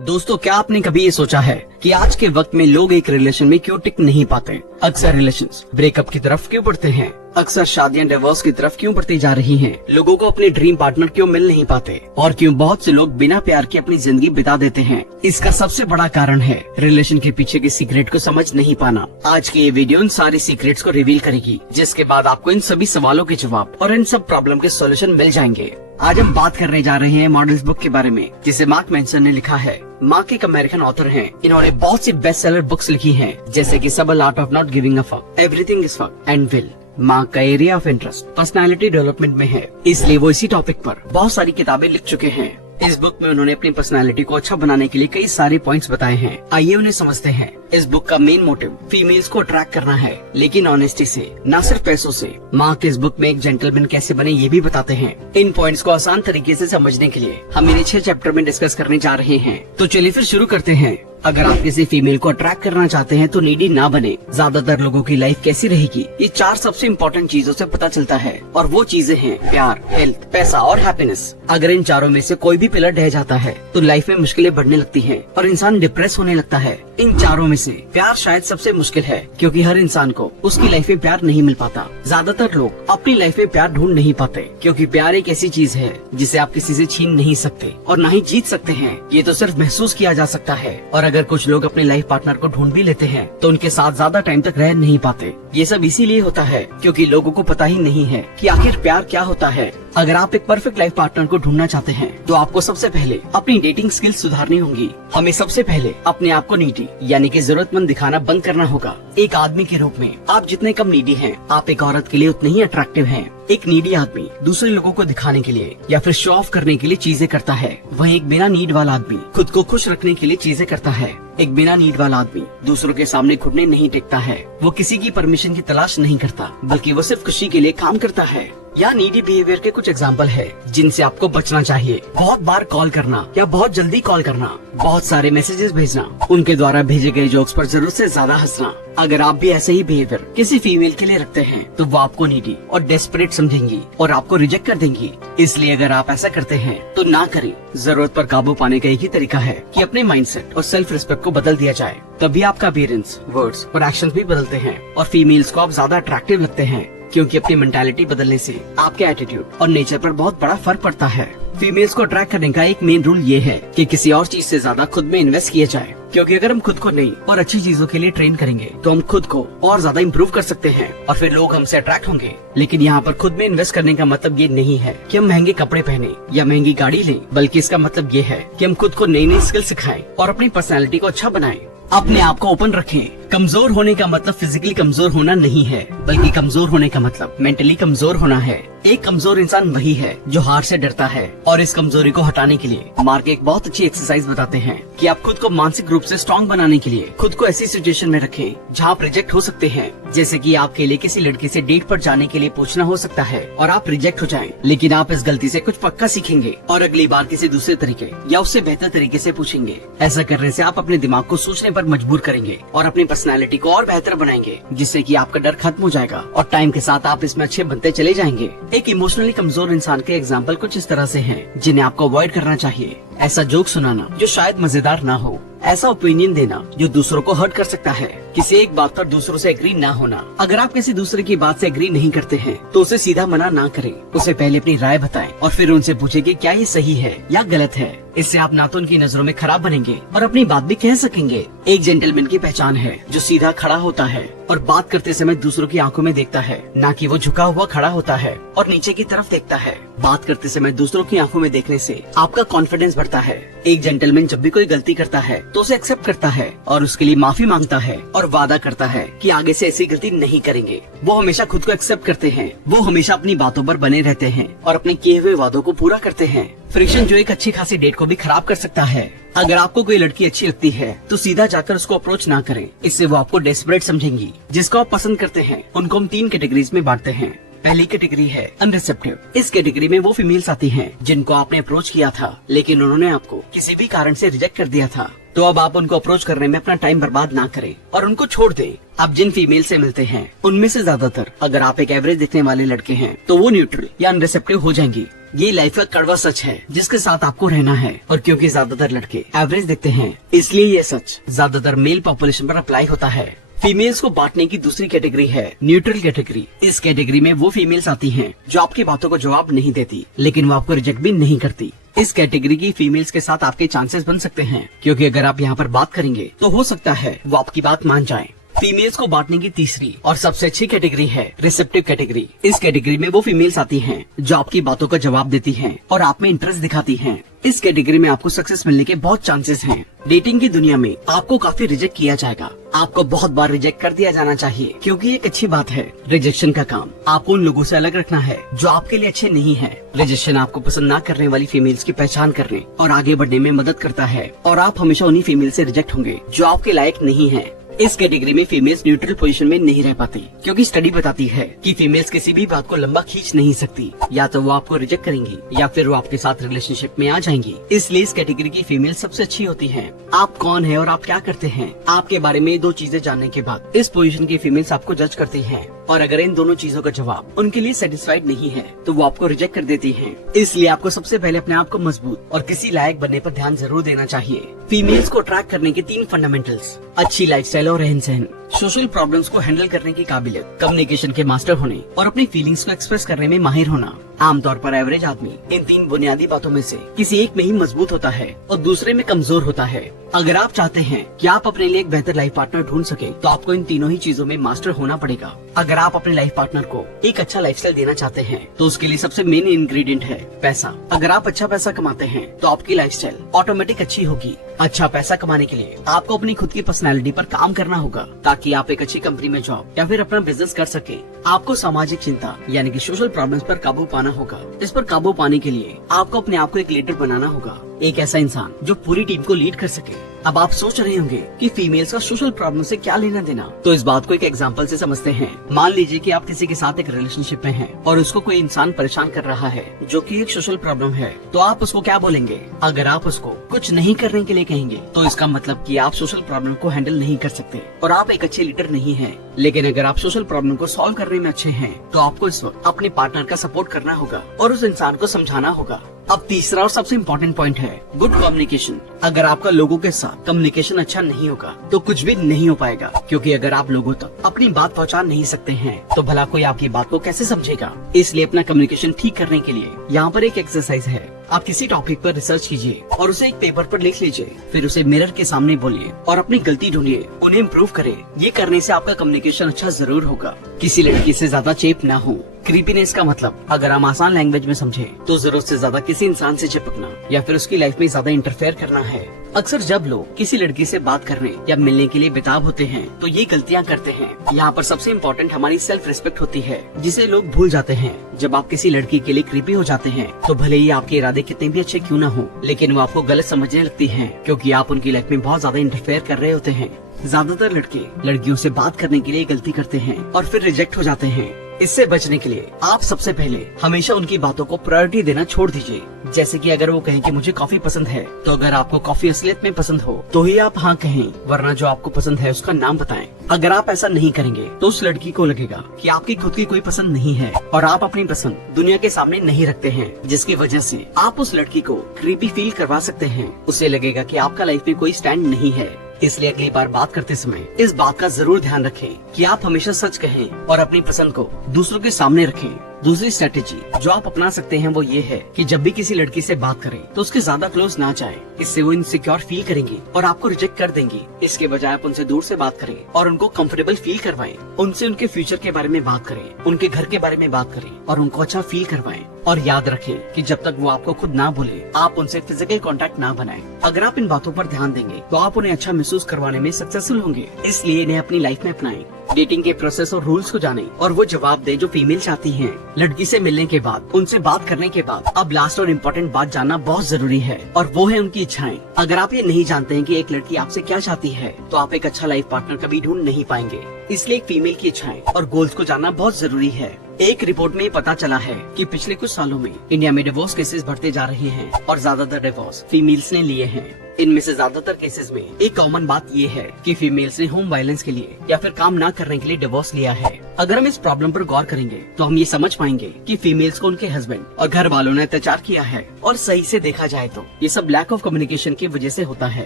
दोस्तों, क्या आपने कभी ये सोचा है कि आज के वक्त में लोग एक रिलेशन में क्यों टिक नहीं पाते? अक्सर रिलेशंस ब्रेकअप की तरफ क्यों बढ़ते हैं? अक्सर शादियां डिवोर्स की तरफ क्यों बढ़ती जा रही हैं? लोगों को अपने ड्रीम पार्टनर क्यों मिल नहीं पाते? और क्यों बहुत से लोग बिना प्यार के अपनी जिंदगी बिता देते हैं? इसका सबसे बड़ा कारण है रिलेशन के पीछे के सीक्रेट को समझ नहीं पाना। आज की ये वीडियो उन सारे सीक्रेट्स को रिवील करेगी, जिसके बाद आपको इन सभी सवालों के जवाब और इन सब प्रॉब्लम के सॉल्यूशन मिल जाएंगे। आज हम बात करने जा रहे हैं मॉडल्स बुक के बारे में, जिसे मार्क मैनसन ने लिखा है। मार्क एक अमेरिकन ऑथर हैं। इन्होंने बहुत सी बेस्ट सेलर बुक्स लिखी हैं, जैसे कि subtle art of not giving a fuck, everything is fuck and will. Mark का area of interest personality development में है, इसलिए वो इसी टॉपिक पर बहुत सारी किताबें लिख चुके हैं। इस बुक में उन्होंने अपनी पर्सनालिटी को अच्छा बनाने के लिए कई सारे पॉइंट्स बताए हैं। आइए उन्हें समझते हैं। इस बुक का मेन मोटिव फीमेल्स को अट्रैक्ट करना है, लेकिन ऑनेस्टी से, न सिर्फ पैसों से। मार्क इस बुक में एक जेंटलमैन कैसे बने ये भी बताते हैं। इन पॉइंट्स को आसान तरीके से समझने के लिए हम इन्हें 6 चैप्टर में डिस्कस करने जा रहे हैं। तो चलिए फिर शुरू करते हैं। अगर आप किसी फीमेल को अट्रैक्ट करना चाहते हैं तो नीडी ना बने। ज्यादातर लोगों की लाइफ कैसी रहेगी, ये 4 सबसे इम्पोर्टेंट चीजों से पता चलता है, और वो चीजें हैं प्यार, हेल्थ, पैसा और हैप्पीनेस। अगर इन चारों में से कोई भी पिलर ढह जाता है तो लाइफ में मुश्किलें बढ़ने लगती हैं और इंसान डिप्रेस होने लगता है। इन चारों में से प्यार शायद सबसे मुश्किल है, क्योंकि हर इंसान को उसकी लाइफ में प्यार नहीं मिल पाता। ज्यादातर लोग अपनी लाइफ में प्यार ढूंढ नहीं पाते, क्योंकि प्यार एक ऐसी चीज है जिसे आप किसी से छीन नहीं सकते और न ही जीत सकते हैं। ये तो सिर्फ महसूस किया जा सकता है। और अगर कुछ लोग अपने लाइफ पार्टनर को ढूंढ भी लेते हैं तो उनके साथ ज्यादा टाइम तक रह नहीं पाते। ये सब इसीलिए होता है क्योंकि लोगों को पता ही नहीं है कि आखिर प्यार क्या होता है। अगर आप एक परफेक्ट लाइफ पार्टनर को ढूंढना चाहते हैं तो आपको सबसे पहले अपनी डेटिंग स्किल्स सुधारनी होंगी। हमें सबसे पहले अपने आप को नीडी यानी कि जरूरतमंद दिखाना बंद करना होगा। एक आदमी के रूप में आप जितने कम नीडी हैं, आप एक औरत के लिए उतने ही अट्रैक्टिव हैं। एक नीडी आदमी दूसरे लोगों को दिखाने के लिए या फिर शो ऑफ करने के लिए चीजें करता है, वहीं एक बिना नीड वाला आदमी खुद को खुश रखने के लिए चीजें करता है। एक बिना नीड वाला आदमी दूसरों के सामने घुटने नहीं टेकता है, वो किसी की परमिशन की तलाश नहीं करता, बल्कि वो सिर्फ खुशी के लिए काम करता है। या नीडी बिहेवियर के कुछ एग्जाम्पल है जिनसे आपको बचना चाहिए। बहुत बार कॉल करना या बहुत जल्दी कॉल करना, बहुत सारे मैसेजेस भेजना, उनके द्वारा भेजे गए जोक्स पर जरूरत से ज्यादा हंसना। अगर आप भी ऐसे ही बिहेवियर किसी फीमेल के लिए रखते हैं तो वो आपको नीडी और डेस्परेट समझेंगी और आपको रिजेक्ट कर देंगी। इसलिए अगर आप ऐसा करते हैं तो ना करें। जरूरत पर काबू पाने का एक ही तरीका है कि अपने माइंडसेट और सेल्फ रिस्पेक्ट को बदल दिया जाए। तभी आपका अपीयरेंस, वर्ड्स और एक्शंस भी बदलते हैं और फीमेल्स को आप ज्यादा अट्रैक्टिव लगते हैं, क्योंकि अपनी मेंटालिटी बदलने से आपके एटीट्यूड और नेचर पर बहुत बड़ा फर्क पड़ता है। फीमेल्स को अट्रैक्ट करने का एक मेन रूल ये है कि किसी और चीज से ज्यादा खुद में इन्वेस्ट किया जाए, क्योंकि अगर हम खुद को नई और अच्छी चीजों के लिए ट्रेन करेंगे तो हम खुद को और ज्यादा इम्प्रूव कर सकते हैं और फिर लोग हमसे अट्रैक्ट होंगे। लेकिन यहाँ पर खुद में इन्वेस्ट करने का मतलब ये नहीं है कि हम महंगे कपड़े पहने या महंगी गाड़ी लें, बल्कि इसका मतलब ये है कि हम खुद को नई नई स्किल सिखाएं और अपनी पर्सनैलिटी को अच्छा बनाएं। अपने आप को ओपन रखें। कमजोर होने का मतलब फिजिकली कमजोर होना नहीं है, बल्कि कमजोर होने का मतलब मेंटली कमजोर होना है। एक कमजोर इंसान वही है जो हार से डरता है, और इस कमजोरी को हटाने के लिए मार्क एक बहुत अच्छी एक्सरसाइज बताते हैं कि आप खुद को मानसिक रूप से स्ट्रांग बनाने के लिए खुद को ऐसी सिचुएशन में रखें जहां आप रिजेक्ट हो सकते हैं। जैसे कि आपके लिए किसी लड़की से डेट पर जाने के लिए पूछना हो सकता है और आप रिजेक्ट हो जाएं, लेकिन आप इस गलती से कुछ पक्का सीखेंगे और अगली बार किसी दूसरे तरीके या उससे बेहतर तरीके से पूछेंगे। ऐसा करने से आप अपने दिमाग को सोचने पर मजबूर करेंगे और अपनी पर्सनैलिटी को और बेहतर बनाएंगे, जिससे कि आपका डर खत्म हो जाएगा और टाइम के साथ आप इसमें अच्छे बनते चले जाएंगे। एक इमोशनली कमजोर इंसान के एग्जाम्पल कुछ इस तरह से हैं, जिन्हें आपको अवॉइड करना चाहिए। ऐसा जोक सुनाना जो शायद मजेदार ना हो, ऐसा ओपिनियन देना जो दूसरों को हर्ट कर सकता है, किसी एक बात पर दूसरों से एग्री ना होना। अगर आप किसी दूसरे की बात से एग्री नहीं करते हैं तो उसे सीधा मना ना करें, उसे पहले अपनी राय बताएं और फिर उनसे पूछें कि क्या ये सही है या गलत है। इससे आप ना तो उनकी नजरों में खराब बनेंगे और अपनी बात भी कह सकेंगे। एक जेंटलमैन की पहचान है जो सीधा खड़ा होता है और बात करते समय दूसरों की आंखों में देखता है, ना कि वो झुका हुआ खड़ा होता है और नीचे की तरफ देखता है। बात करते समय दूसरों की आंखों में देखने से आपका कॉन्फिडेंस बढ़ता है। एक जेंटलमैन जब भी कोई गलती करता है तो उसे एक्सेप्ट करता है और उसके लिए माफी मांगता है और वादा करता है कि आगे से ऐसी गलती नहीं करेंगे। वो हमेशा खुद को एक्सेप्ट करते हैं, वो हमेशा अपनी बातों पर बने रहते हैं और अपने किए हुए वादों को पूरा करते हैं। फ्रिक्शन जो एक अच्छी खासी डेट को भी खराब कर सकता है। अगर आपको कोई लड़की अच्छी लगती है तो सीधा जाकर उसको अप्रोच ना करें, इससे वो आपको डेस्परेट समझेंगी। जिसको आप पसंद करते हैं उनको हम 3 कैटेगरीज में बांटते हैं। पहली कैटेगरी है अनरिसेप्टिव। इस कैटेगरी में वो फीमेल्स आती हैं जिनको आपने अप्रोच किया था लेकिन उन्होंने आपको किसी भी कारण से रिजेक्ट कर दिया था। तो अब आप उनको अप्रोच करने में अपना टाइम बर्बाद ना करें और उनको छोड़ दें। आप जिन फीमेल से मिलते हैं उनमें से ज्यादातर, अगर आप एक एवरेज दिखने वाले लड़के हैं तो वो न्यूट्रल या अनरिसेप्टिव हो जाएंगी। ये लाइफ का कड़वा सच है जिसके साथ आपको रहना है। और क्योंकि ज्यादातर लड़के एवरेज दिखते हैं, इसलिए ये सच ज्यादातर मेल पॉपुलेशन पर अप्लाई होता है। फीमेल्स को बांटने की दूसरी कैटेगरी है न्यूट्रल कैटेगरी। इस कैटेगरी में वो फीमेल्स आती हैं जो आपकी बातों को जवाब नहीं देती, लेकिन वो आपको रिजेक्ट भी नहीं करती। इस कैटेगरी की फीमेल्स के साथ आपके चांसेस बन सकते हैं, क्योंकि अगर आप यहाँ पर बात करेंगे तो हो सकता है वो आपकी बात मान जाएं। फीमेल्स को बांटने की तीसरी और सबसे अच्छी कैटेगरी है रिसेप्टिव कैटेगरी। इस कैटेगरी में वो फीमेल्स आती हैं जो आपकी बातों का जवाब देती हैं और आप में इंटरेस्ट दिखाती हैं। इस कैटेगरी में आपको सक्सेस मिलने के बहुत चांसेस हैं। डेटिंग की दुनिया में आपको काफी रिजेक्ट किया जाएगा। आपको बहुत बार रिजेक्ट कर दिया जाना चाहिए, क्योंकि एक अच्छी बात है। रिजेक्शन का काम आपको उन लोगों से अलग रखना है जो आपके लिए अच्छे नहीं है। रिजेक्शन आपको पसंद न करने वाली फीमेल्स की पहचान करने और आगे बढ़ने में मदद करता है, और आप हमेशा उन्हीं फीमेल से रिजेक्ट होंगे जो आपके लायक नहीं है। इस कैटेगरी में फीमेल्स न्यूट्रल पोजीशन में नहीं रह पाती, क्योंकि स्टडी बताती है कि फीमेल्स किसी भी बात को लंबा खींच नहीं सकती। या तो वो आपको रिजेक्ट करेंगी या फिर वो आपके साथ रिलेशनशिप में आ जाएंगी। इसलिए इस कैटेगरी की फीमेल सबसे अच्छी होती हैं। आप कौन है और आप क्या करते हैं, आपके बारे में 2 चीजें जानने के बाद इस पोजीशन की फीमेल्स आपको जज करती हैं, और अगर इन दोनों चीजों का जवाब उनके लिए सेटिस्फाइड नहीं है तो वो आपको रिजेक्ट कर देती हैं। इसलिए आपको सबसे पहले अपने आप को मजबूत और किसी लायक बनने पर ध्यान जरूर देना चाहिए। फीमेल्स को अट्रैक्ट करने के 3 फंडामेंटल्स: अच्छी लाइफस्टाइल और रहन सहन, सोशल प्रॉब्लम्स को हैंडल करने की काबिलियत, कम्युनिकेशन के मास्टर होने और अपनी फीलिंग्स को एक्सप्रेस करने में माहिर होना। आमतौर पर एवरेज आदमी इन 3 बुनियादी बातों में से किसी एक में ही मजबूत होता है और दूसरे में कमजोर होता है। अगर आप चाहते हैं कि आप अपने लिए एक बेहतर लाइफ पार्टनर ढूंढ सके, तो आपको इन तीनों ही चीजों में मास्टर होना पड़ेगा। अगर आप अपने लाइफ पार्टनर को एक अच्छा लाइफस्टाइल देना चाहते हैं, तो उसके लिए सबसे मेन इंग्रेडिएंट है पैसा। अगर आप अच्छा पैसा कमाते हैं तो आपकी लाइफस्टाइल ऑटोमेटिक अच्छी होगी। अच्छा पैसा कमाने के लिए आपको अपनी खुद की पर्सनैलिटी पर काम करना होगा, ताकि आप एक अच्छी कंपनी में जॉब या फिर अपना बिजनेस कर सके। आपको सामाजिक चिंता यानी कि सोशल प्रॉब्लम्स पर काबू पाना होगा। इस पर काबू पाने के लिए आपको अपने आप को एक लीडर बनाना होगा, एक ऐसा इंसान जो पूरी टीम को लीड कर सके। अब आप सोच रहे होंगे कि फीमेल्स का सोशल प्रॉब्लम से क्या लेना देना, तो इस बात को एक एग्जांपल से समझते हैं। मान लीजिए कि आप किसी के साथ एक रिलेशनशिप में हैं और उसको कोई इंसान परेशान कर रहा है जो कि एक सोशल प्रॉब्लम है, तो आप उसको क्या बोलेंगे? अगर आप उसको कुछ नहीं करने के लिए कहेंगे तो इसका मतलब कि आप सोशल प्रॉब्लम को हैंडल नहीं कर सकते और आप एक अच्छे लीडर नहीं हैं। लेकिन अगर आप सोशल प्रॉब्लम को सॉल्व करने में अच्छे हैं, तो आपको इस वक्त अपने पार्टनर का सपोर्ट करना होगा और उस इंसान को समझाना होगा। अब तीसरा और सबसे इम्पोर्टेंट पॉइंट है गुड कम्युनिकेशन। अगर आपका लोगों के साथ कम्युनिकेशन अच्छा नहीं होगा तो कुछ भी नहीं हो पाएगा, क्योंकि अगर आप लोगों तक अपनी बात पहुंचा नहीं सकते हैं तो भला कोई आपकी बात को कैसे समझेगा। इसलिए अपना कम्युनिकेशन ठीक करने के लिए यहाँ पर एक एक्सरसाइज है। आप किसी टॉपिक पर रिसर्च कीजिए और उसे एक पेपर पर लिख लीजिए, फिर उसे मिरर के सामने बोलिए और अपनी गलती ढूंढिए, उन्हें इम्प्रूव करें। ये करने से आपका कम्युनिकेशन अच्छा जरूर होगा। किसी लड़की से ज्यादा चेप ना हो। क्रीपीनेस का मतलब अगर हम आसान लैंग्वेज में समझे तो जरूरत से ज्यादा किसी इंसान से चिपकना या फिर उसकी लाइफ में ज्यादा इंटरफेयर करना है। अक्सर जब लोग किसी लड़की से बात करने या मिलने के लिए बेताब होते हैं तो ये गलतियाँ करते हैं। यहाँ पर सबसे इम्पोर्टेंट हमारी सेल्फ रिस्पेक्ट होती है, जिसे लोग भूल जाते हैं। जब आप किसी लड़की के लिए क्रीपी हो जाते हैं तो भले ही आपके इरादे कितने भी अच्छे क्यों न हो, लेकिन वो आपको गलत समझने लगती हैं, क्योंकि आप उनकी लाइफ में बहुत ज्यादा इंटरफेयर कर रहे होते हैं। ज्यादातर लड़के लड़कियों से बात करने के लिए गलती करते हैं और फिर रिजेक्ट हो जाते हैं। इससे बचने के लिए आप सबसे पहले हमेशा उनकी बातों को प्रायोरिटी देना छोड़ दीजिए। जैसे कि अगर वो कहें कि मुझे कॉफी पसंद है, तो अगर आपको कॉफी असलियत में पसंद हो तो ही आप हाँ कहें, वरना जो आपको पसंद है उसका नाम बताएं। अगर आप ऐसा नहीं करेंगे तो उस लड़की को लगेगा कि आपकी खुद की कोई पसंद नहीं है और आप अपनी पसंद दुनिया के सामने नहीं रखते हैं, जिसकी वजह से आप उस लड़की को क्रीपी फील करवा सकते हैं। उसे लगेगा कि आपका लाइफ में कोई स्टैंड नहीं है। इसलिए अगली बार बात करते समय इस बात का जरूर ध्यान रखें कि आप हमेशा सच कहें और अपनी पसंद को दूसरों के सामने रखें। दूसरी स्ट्रेटेजी जो आप अपना सकते हैं वो ये है कि जब भी किसी लड़की से बात करें तो उसके ज्यादा क्लोज ना जाएं। इससे वो इनसिक्योर फील करेंगी और आपको रिजेक्ट कर देंगी। इसके बजाय आप उनसे दूर से बात करें और उनको कंफर्टेबल फील करवाएं। उनसे उनके फ्यूचर के बारे में बात करें, उनके घर के बारे में बात करें और उनको अच्छा फील करवाएं। और याद रखें कि जब तक वो आपको खुद ना बोले आप उनसे फिजिकल कांटेक्ट ना बनाएं। अगर आप इन बातों पर ध्यान देंगे तो आप उन्हें अच्छा महसूस करवाने में सक्सेसफुल होंगे। इसलिए इन्हें अपनी लाइफ में अपनाएं। डेटिंग के प्रोसेस और रूल्स को जानें और वो जवाब दें जो फीमेल चाहती हैं। लड़की से मिलने के बाद, उनसे बात करने के बाद अब लास्ट और इम्पोर्टेंट बात जानना बहुत जरूरी है, और वो है उनकी इच्छाएं। अगर आप ये नहीं जानते हैं कि एक लड़की आपसे क्या चाहती है तो आप एक अच्छा लाइफ पार्टनर कभी ढूंढ नहीं पाएंगे। इसलिए एक फीमेल की इच्छाएं और गोल्स को जानना बहुत जरूरी है। एक रिपोर्ट में पता चला है कि पिछले कुछ सालों में इंडिया में डिवोर्स केसेस बढ़ते जा रहे हैं और ज्यादातर डिवोर्स फीमेल्स ने लिए हैं। इनमें से ज्यादातर केसेस में एक कॉमन बात ये है कि फीमेल्स ने होम वायलेंस के लिए या फिर काम ना करने के लिए डिवोर्स लिया है। अगर हम इस प्रॉब्लम पर गौर करेंगे तो हम ये समझ पाएंगे कि फीमेल्स को उनके हस्बैंड और घर वालों ने अत्याचार किया है। और सही से देखा जाए तो ये सब लैक ऑफ कम्युनिकेशन की वजह से होता है।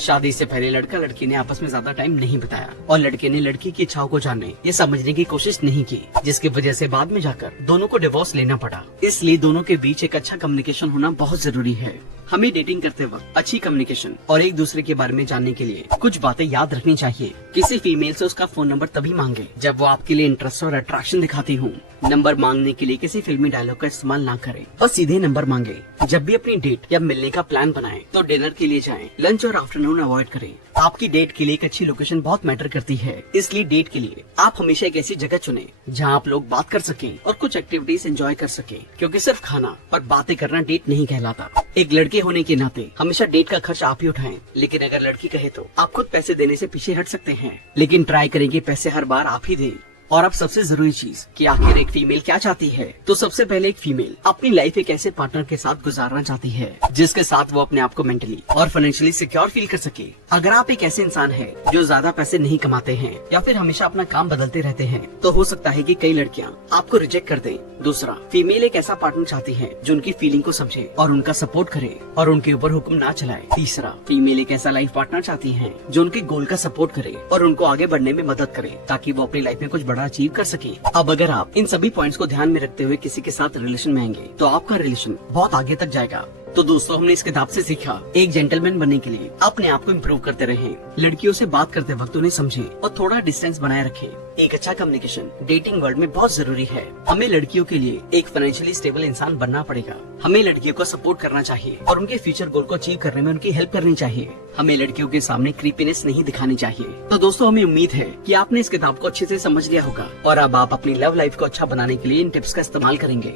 शादी से पहले लड़का लड़की ने आपस में ज्यादा टाइम नहीं बिताया और लड़के ने लड़की की इच्छाओं को जानने ये समझने की कोशिश नहीं की, जिसकी वजह से बाद में जाकर दोनों को डिवोर्स लेना पड़ा। इसलिए दोनों के बीच एक अच्छा कम्युनिकेशन होना बहुत जरूरी है। हमें डेटिंग करते वक्त अच्छी कम्युनिकेशन और एक दूसरे के बारे में जानने के लिए कुछ बातें याद रखनी चाहिए। किसी फीमेल से उसका फोन नंबर तभी मांगे जब वो आपके लिए इंटरेस्ट और अट्रैक्शन दिखाती हूँ। नंबर मांगने के लिए किसी फिल्मी डायलॉग का इस्तेमाल ना करें और सीधे नंबर मांगे। जब भी अपनी डेट या मिलने का प्लान बनाएं तो डिनर के लिए जाएं, लंच और आफ्टरनून अवॉइड करें। आपकी डेट के लिए एक अच्छी लोकेशन बहुत मैटर करती है, इसलिए डेट के लिए आप हमेशा एक ऐसी जगह चुनें जहां आप लोग बात कर सकें और कुछ एक्टिविटीज एंजॉय कर सकें, क्योंकि सिर्फ खाना और बातें करना डेट नहीं कहलाता। एक लड़के होने के नाते हमेशा डेट का खर्च आप ही उठाएं, लेकिन अगर लड़की कहे तो आप खुद पैसे देने से पीछे हट सकते हैं, लेकिन ट्राई करें कि पैसे हर बार आप ही दें। और अब सबसे जरूरी चीज कि आखिर एक फीमेल क्या चाहती है, तो सबसे पहले एक फीमेल अपनी लाइफ एक ऐसे पार्टनर के साथ गुजारना चाहती है जिसके साथ वो अपने आप को मेंटली और फाइनेंशियली सिक्योर फील कर सके। अगर आप एक ऐसे इंसान हैं जो ज्यादा पैसे नहीं कमाते हैं या फिर हमेशा अपना काम बदलते रहते हैं, तो हो सकता है कि कई लड़कियां आपको रिजेक्ट कर दें। दूसरा, फीमेल एक ऐसा पार्टनर चाहती है जो उनकी फीलिंग को समझे और उनका सपोर्ट करे और उनके ऊपर हुक्म ना चलाए। तीसरा, फीमेल एक ऐसा लाइफ पार्टनर चाहती है जो उनके गोल का सपोर्ट करे और उनको आगे बढ़ने में मदद करे, ताकि वो अपनी लाइफ में कुछ बड़ा अचीव कर सके। अब अगर आप इन सभी पॉइंट्स को ध्यान में रखते हुए किसी के साथ रिलेशन में आएंगे तो आपका रिलेशन बहुत आगे तक जाएगा। तो दोस्तों, हमने इस किताब से सीखा, एक जेंटलमैन बनने के लिए अपने आप को इम्प्रूव करते रहें, लड़कियों से बात करते वक्त उन्हें समझें और थोड़ा डिस्टेंस बनाए रखें। एक अच्छा कम्युनिकेशन डेटिंग वर्ल्ड में बहुत जरूरी है। हमें लड़कियों के लिए एक फाइनेंशियली स्टेबल इंसान बनना पड़ेगा। हमें लड़कियों को सपोर्ट करना चाहिए और उनके फ्यूचर गोल को अचीव करने में उनकी हेल्प करनी चाहिए। हमें लड़कियों के सामने क्रीपीनेस नहीं दिखानी चाहिए। तो दोस्तों, हमें उम्मीद है कि आपने इस किताब को अच्छे से समझ लिया होगा और अब आप अपनी लव लाइफ को अच्छा बनाने के लिए इन टिप्स का इस्तेमाल करेंगे।